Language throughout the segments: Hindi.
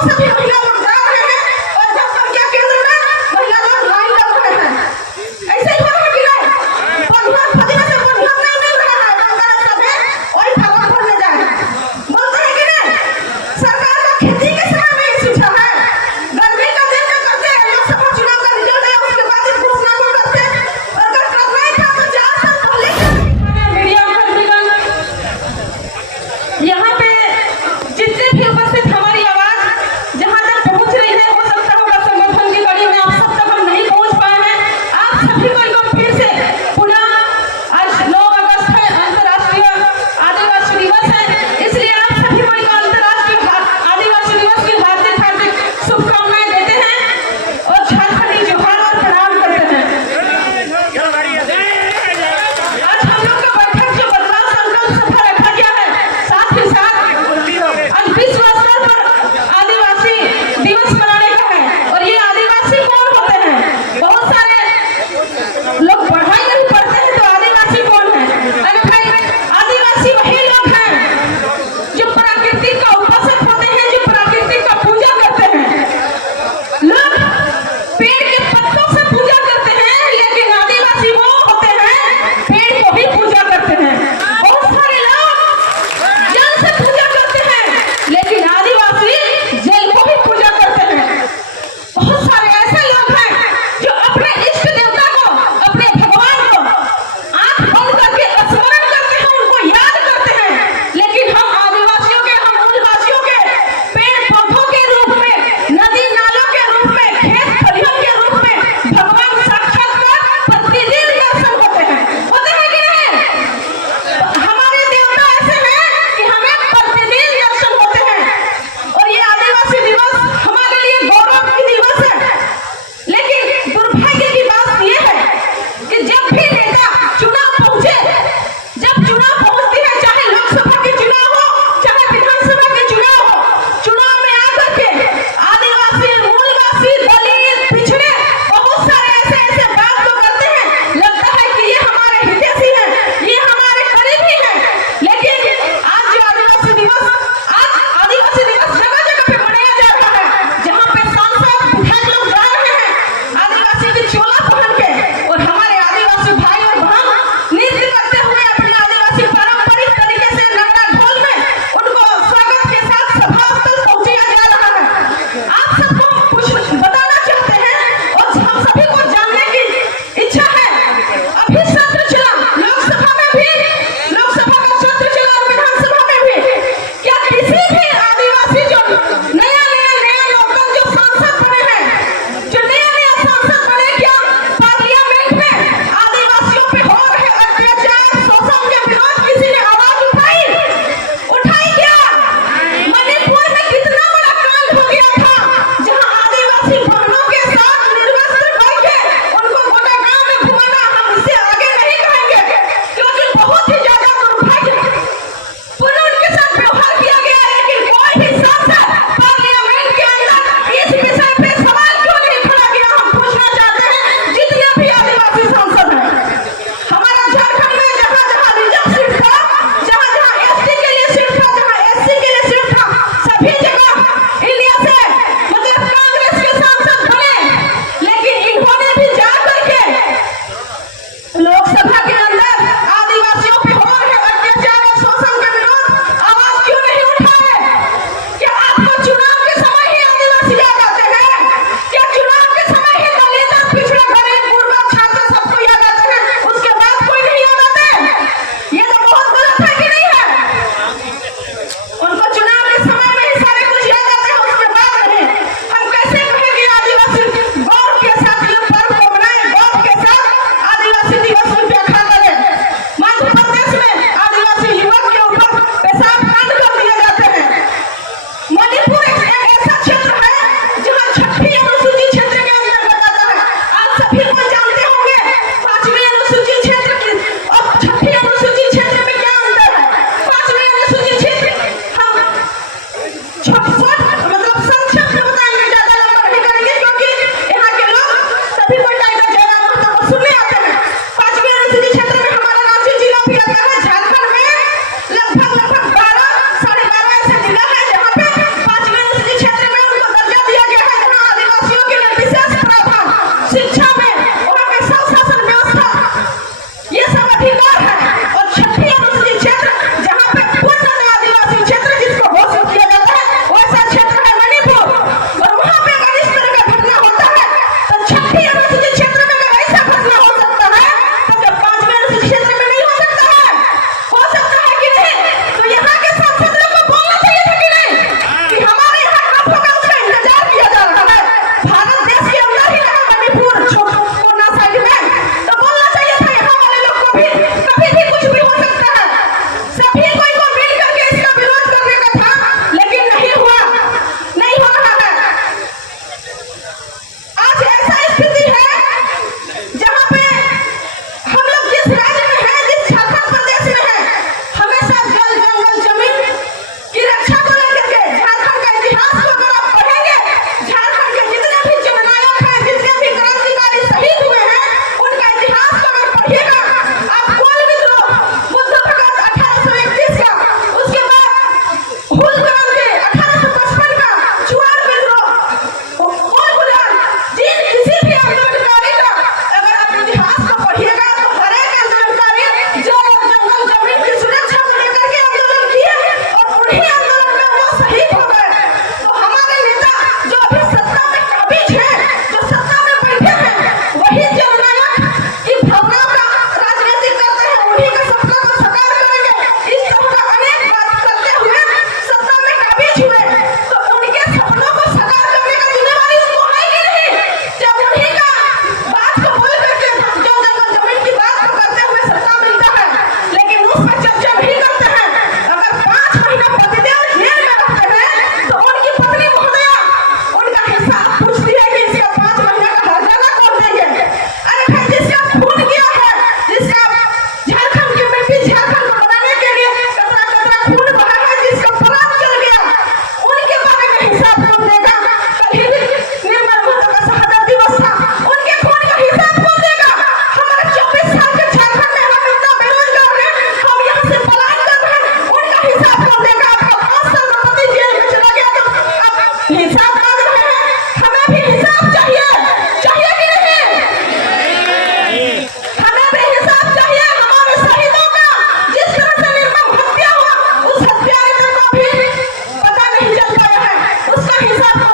सभी महिला लोग जा रहे हैं और जनसंख्या केंद्र में महिला लोग लाइन लग रहे हैं। ऐसे ही हो रहा है कि नहीं? बंधुआ फजीला से बंधुआ नहीं मिल रहा है, बंधुआ सभी वही फार्म भरने जा रहे हैं। बोलते हैं कि नहीं? सरकार का खेती के समय में ये सुझाव है, गर्मी का दिन में करते हैं, लोकसभा चुनाव का रिजल्ट है उसके बाद इस घोषणा को करते हैं। और अगर करना ही था तो 4 साल पहले मीडिया कर्मीगण यहाँ पे जितने भी उपस्थित हमारी आवाज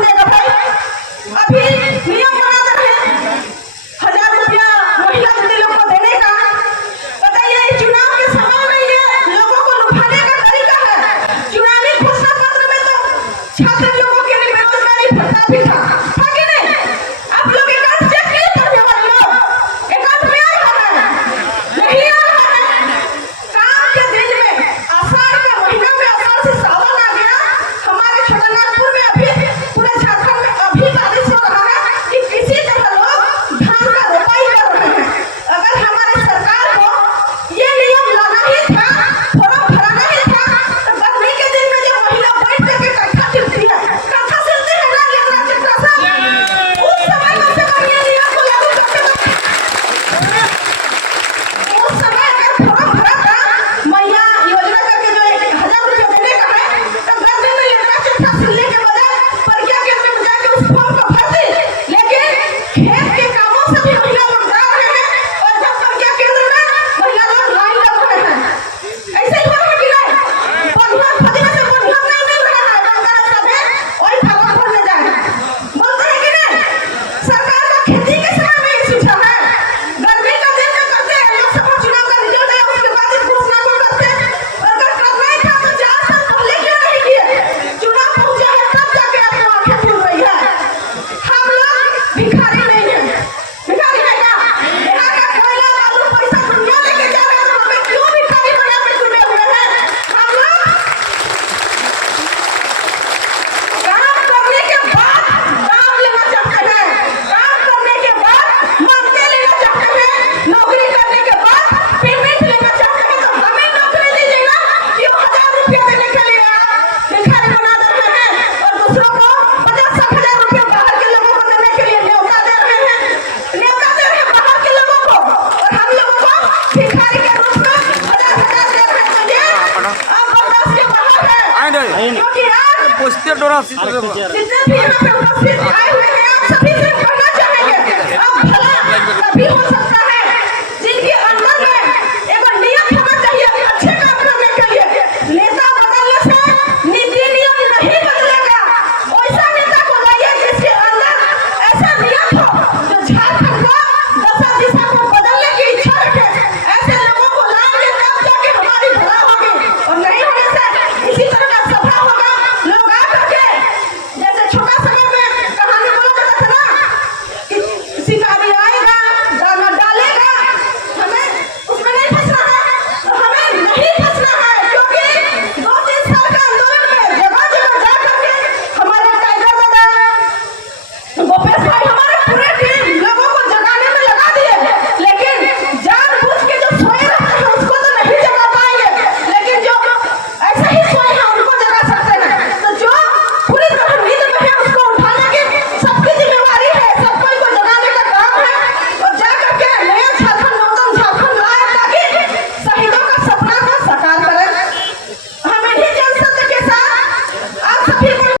सुनेगा भाई। अभी नियम बना है 1000 रुपया महिला दीदी लोग को देने का। बताइए चुनाव के समय में ये लोगों को लुभाने का तरीका है। चुनावी घोषणा पत्र में तो छात्र लोगों के लिए बेरोजगारी भत्ता भी था कि नहीं? आप लोग एक आध चेक किए पढ़ने वाले लोग? एक आध में आ रहा है? नहीं आ रहा है। काम के दिन में आषाढ़ के महीना में आषाढ़ से सावन आ गया। हमारे छोटानागपुर में अभी पूरे झारखंड में अभी बारिश हो रहा है कि किसी तरह लोग धान का रोपाई कर रहे हैं। अगर हमारे सरकार को ये नियम लाना ही था, फॉर्म भराना ही था, तो गर्मी के दिन में जो महिला बैठ करके कट्ठा सिलती है, कट्ठा सिलती है ना लेकरा चिट्ठा सा, उस समय कम से कम ये नियम को लागू करके उस समय अगर फॉर्म भरा था मैया योजना करके जो 1000 रुपया देने का है, तो गर्मी में लेकरा चिट्ठा सिलने के बजाय प्रज्ञा केंद्र में जाके उस फॉर्म को भर दी। लेकिन खेत के कामों से भी महिला लोग जा रहे हैं और जब प्रज्ञा केंद्र में महिला लोग लाइन लग रहे हैं। ऐसे ही हो रहा है कि नहीं? बंधुआ फतिमा से बंधुआ नहीं मिल रहा है, बंगारा सभे वही फॉर्म भरने जा रहे हैं। बोलते हैं कि नहीं? सरकार का खेती के समय में एक सूझा है, गर्मी का दिन में करते हैं, लोकसभा चुनाव का रिजल्ट है उसके बाद इस घोषणा को करते हैं। अगर करना ही था तो 4 साल पहले क्यों नहीं किए? चुनाव पहुंचा है तब जाके आपको आंखें खुल रही है। हम लोग भिखारी नहीं है, भिखारी है क्या? यहाँ का कोयला बालू पैसा दुनिया लेके जा रहे हैं, तो हमें क्यों भिखारी बना के डूबे हुए हैं? हम लोग काम करने के बाद दाम लेना चाहते हैं, काम करने के बाद मानते लेना चाहते हैं, नौकरी करने के बाद पेमेंट लेना चाहते हैं। तो हमें नौकरी दीजिएगा, क्यों 1000 रुपया देने के लिए आप भिखारी बना दे रहे हैं और दूसरों को 50-60 हजार रुपया बाहर के लोगों को देने के लिए न्योता दे रहे हैं, न्योता दे रहे हैं बाहर के लोगों को, और हम लोगों को भिखारी के रूप में 1000-1000 दे रहे हैं। तो ये अब बर्दाश्त के बाहर है, क्योंकि आज पोस्टर डोरा जितने भी यहाँ पे उपस्थित आए हुए हैं आप सभी से कहना चाहेंगे अब भला तभी हो सकता है जिनके अंदर में एक नियत होना चाहिए अच्छे काम करने के लिए। नेता बदलने से नीति नियम नहीं बदलेगा। वैसा नेता को लाइए जिसके अंदर ऐसा नियत हो जो झारखंड को दशा दिशा को बदलने की इच्छा रखे। ऐसे लोगों को लाएंगे तब जाके हमारी भला होगी, और नहीं होने से इसी तरह का सभा होगा, लोग आ करके जैसे छोटा समय में कहानी बोला जाता था ना कि शिकारी आएगा दाना डालेगा, हमें उसमें नहीं फंसना है। तो हमें नहीं फंसना है, क्योंकि 2-3 साल का आंदोलन में जगह जगह जा करके हमारे टाइगर दादा गोपेश भाई हमारे पूरे टीम लोगों को जगाने में लगा दिए, लेकिन जानबूझ के जो सोए